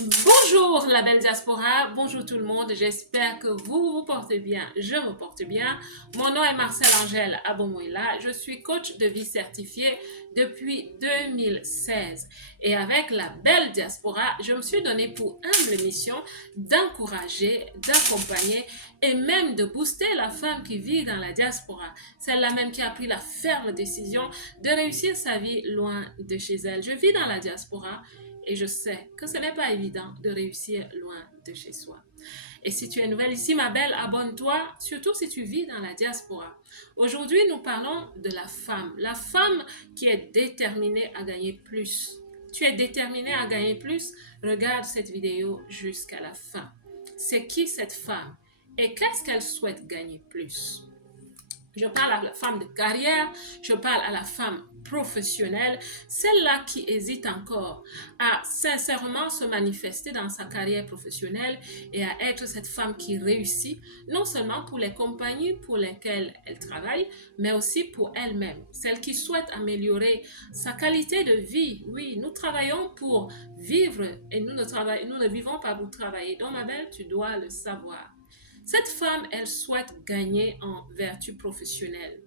Bonjour la belle diaspora, bonjour tout le monde, j'espère que vous vous portez bien, je me porte bien. Mon nom est Marcel Angèle Abomoïla, je suis coach de vie certifié depuis 2016 et avec la belle diaspora, je me suis donné pour humble mission d'encourager, d'accompagner et même de booster la femme qui vit dans la diaspora, celle-là même qui a pris la ferme décision de réussir sa vie loin de chez elle. Je vis dans la diaspora et je sais que ce n'est pas évident de réussir loin de chez soi. Et si tu es nouvelle ici, ma belle, abonne-toi, surtout si tu vis dans la diaspora. Aujourd'hui, nous parlons de la femme qui est déterminée à gagner plus. Tu es déterminé à gagner plus? Regarde cette vidéo jusqu'à la fin. C'est qui cette femme et qu'est-ce qu'elle souhaite gagner plus? Je parle à la femme de carrière, je parle à la femme professionnelle, celle-là qui hésite encore à sincèrement se manifester dans sa carrière professionnelle et à être cette femme qui réussit, non seulement pour les compagnies pour lesquelles elle travaille, mais aussi pour elle-même. Celle qui souhaite améliorer sa qualité de vie. Oui, nous travaillons pour vivre et nous ne vivons pas pour travailler. Donc, ma belle, tu dois le savoir. Cette femme, elle souhaite gagner en vertu professionnelle.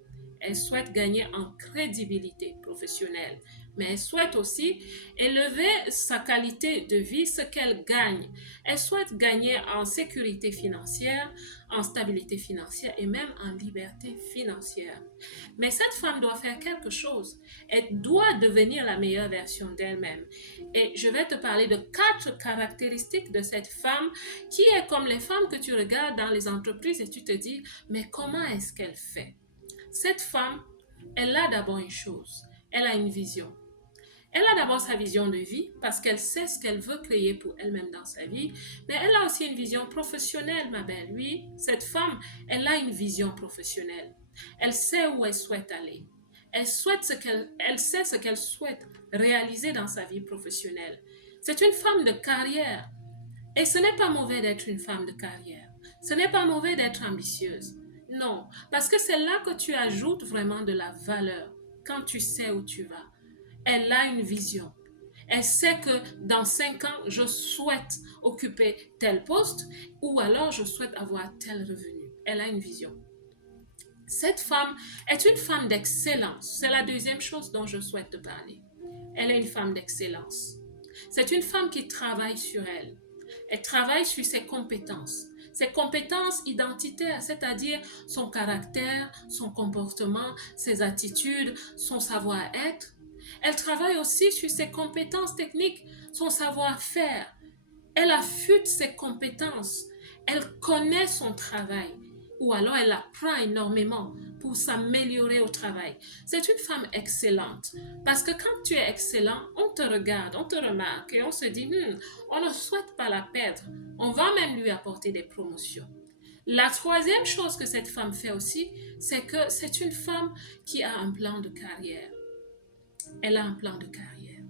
Elle souhaite gagner en crédibilité professionnelle. Mais elle souhaite aussi élever sa qualité de vie, ce qu'elle gagne. Elle souhaite gagner en sécurité financière, en stabilité financière et même en liberté financière. Mais cette femme doit faire quelque chose. Elle doit devenir la meilleure version d'elle-même. Et je vais te parler de 4 caractéristiques de cette femme qui est comme les femmes que tu regardes dans les entreprises et tu te dis, mais comment est-ce qu'elle fait? Cette femme, elle a d'abord une chose, elle a une vision. Elle a d'abord sa vision de vie parce qu'elle sait ce qu'elle veut créer pour elle-même dans sa vie, mais elle a aussi une vision professionnelle, ma belle. Oui, cette femme, elle a une vision professionnelle. Elle sait où elle souhaite aller. Elle sait ce qu'elle souhaite réaliser dans sa vie professionnelle. C'est une femme de carrière. Et ce n'est pas mauvais d'être une femme de carrière. Ce n'est pas mauvais d'être ambitieuse. Non, parce que c'est là que tu ajoutes vraiment de la valeur quand tu sais où tu vas. Elle a une vision. Elle sait que dans 5 ans, je souhaite occuper tel poste ou alors je souhaite avoir tel revenu. Elle a une vision. Cette femme est une femme d'excellence. C'est la deuxième chose dont je souhaite te parler. Elle est une femme d'excellence. C'est une femme qui travaille sur elle. Elle travaille sur ses compétences identitaires, c'est-à-dire son caractère, son comportement, ses attitudes, son savoir-être. Elle travaille aussi sur ses compétences techniques, son savoir-faire. Elle affûte ses compétences. Elle connaît son travail. Ou alors elle apprend énormément pour s'améliorer au travail. C'est une femme excellente. Parce que quand tu es excellent, on te regarde, on te remarque et on se dit, on ne souhaite pas la perdre. On va même lui apporter des promotions. La troisième chose que cette femme fait aussi, c'est que c'est une femme qui a un plan de carrière. Elle a un plan de carrière.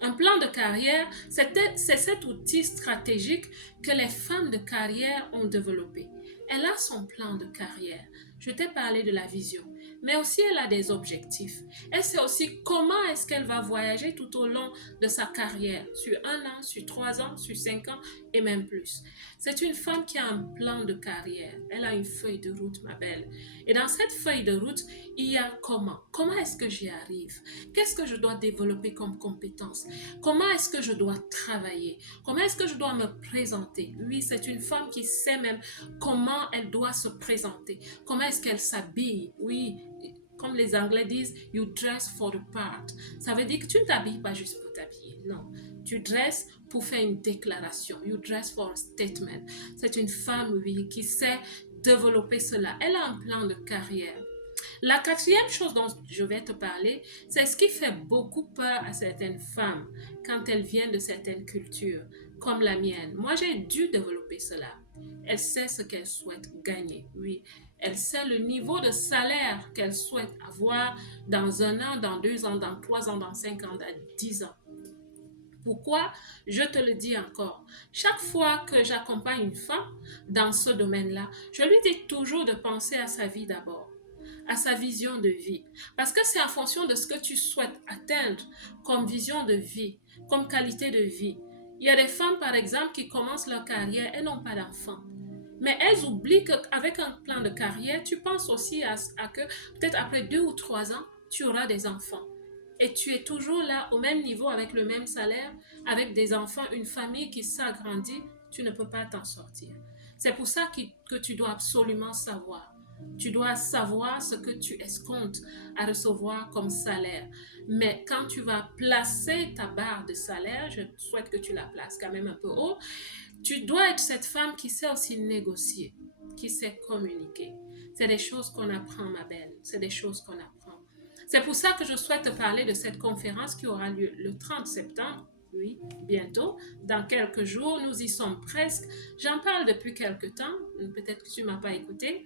Un plan de carrière, c'est cet outil stratégique que les femmes de carrière ont développé. Elle a son plan de carrière. Je t'ai parlé de la vision, mais aussi elle a des objectifs. Elle sait aussi comment est-ce qu'elle va voyager tout au long de sa carrière, sur 1 an, sur 3 ans, sur 5 ans et même plus. C'est une femme qui a un plan de carrière. Elle a une feuille de route, ma belle. Et dans cette feuille de route, il y a comment. Comment est-ce que j'y arrive? Qu'est-ce que je dois développer comme compétence? Comment est-ce que je dois travailler? Comment est-ce que je dois me présenter? Oui, c'est une femme qui sait même comment elle doit se présenter. Comment est-ce qu'elle s'habille? Oui, comme les Anglais disent, you dress for the part. Ça veut dire que tu ne t'habilles pas juste pour t'habiller. Non, tu dresses pour faire une déclaration. You dress for a statement. C'est une femme, oui, qui sait développer cela. Elle a un plan de carrière. La quatrième chose dont je vais te parler, c'est ce qui fait beaucoup peur à certaines femmes quand elles viennent de certaines cultures, comme la mienne. Moi, j'ai dû développer cela. Elle sait ce qu'elle souhaite gagner, oui. Elle sait le niveau de salaire qu'elle souhaite avoir dans 1 an, dans 2 ans, dans 3 ans, dans 5 ans, dans 10 ans. Pourquoi? Je te le dis encore. Chaque fois que j'accompagne une femme dans ce domaine-là, je lui dis toujours de penser à sa vie d'abord, à sa vision de vie. Parce que c'est en fonction de ce que tu souhaites atteindre comme vision de vie, comme qualité de vie. Il y a des femmes, par exemple, qui commencent leur carrière et n'ont pas d'enfants. Mais elles oublient qu'avec un plan de carrière, tu penses aussi à que peut-être après 2 ou 3 ans, tu auras des enfants. Et tu es toujours là au même niveau avec le même salaire, avec des enfants, une famille qui s'agrandit, tu ne peux pas t'en sortir. C'est pour ça que tu dois absolument savoir. Tu dois savoir ce que tu escomptes à recevoir comme salaire. Mais quand tu vas placer ta barre de salaire, je souhaite que tu la places quand même un peu haut, tu dois être cette femme qui sait aussi négocier, qui sait communiquer. C'est des choses qu'on apprend, ma belle. C'est des choses qu'on apprend. C'est pour ça que je souhaite te parler de cette conférence qui aura lieu le 30 septembre. Oui, bientôt, dans quelques jours, nous y sommes presque. J'en parle depuis quelques temps, peut-être que tu ne m'as pas écouté.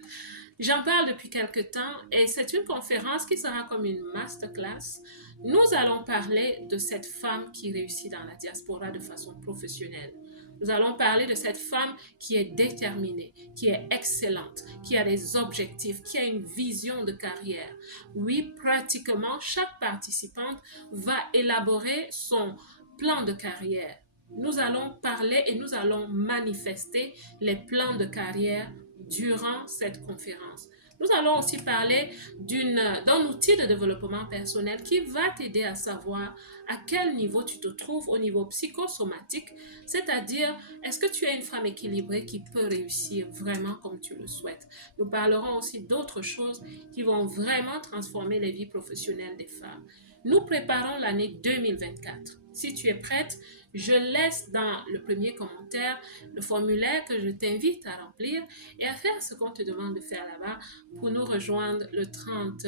J'en parle depuis quelques temps et c'est une conférence qui sera comme une masterclass. Nous allons parler de cette femme qui réussit dans la diaspora de façon professionnelle. Nous allons parler de cette femme qui est déterminée, qui est excellente, qui a des objectifs, qui a une vision de carrière. Oui, pratiquement, chaque participante va élaborer son plan de carrière. Nous allons parler et nous allons manifester les plans de carrière durant cette conférence. Nous allons aussi parler d'un outil de développement personnel qui va t'aider à savoir à quel niveau tu te trouves au niveau psychosomatique, c'est-à-dire est-ce que tu es une femme équilibrée qui peut réussir vraiment comme tu le souhaites. Nous parlerons aussi d'autres choses qui vont vraiment transformer les vies professionnelles des femmes. Nous préparons l'année 2024. Si tu es prête, je laisse dans le premier commentaire le formulaire que je t'invite à remplir et à faire ce qu'on te demande de faire là-bas pour nous rejoindre le 30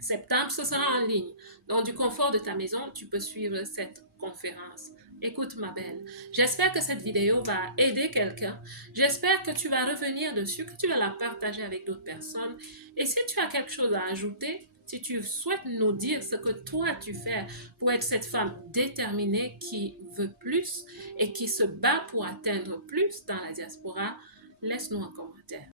septembre. Ce sera en ligne. Donc, du confort de ta maison, tu peux suivre cette conférence. Écoute ma belle, j'espère que cette vidéo va aider quelqu'un. J'espère que tu vas revenir dessus, que tu vas la partager avec d'autres personnes. Et si tu as quelque chose à ajouter, si tu souhaites nous dire ce que toi tu fais pour être cette femme déterminée qui veut plus et qui se bat pour atteindre plus dans la diaspora, laisse-nous un commentaire.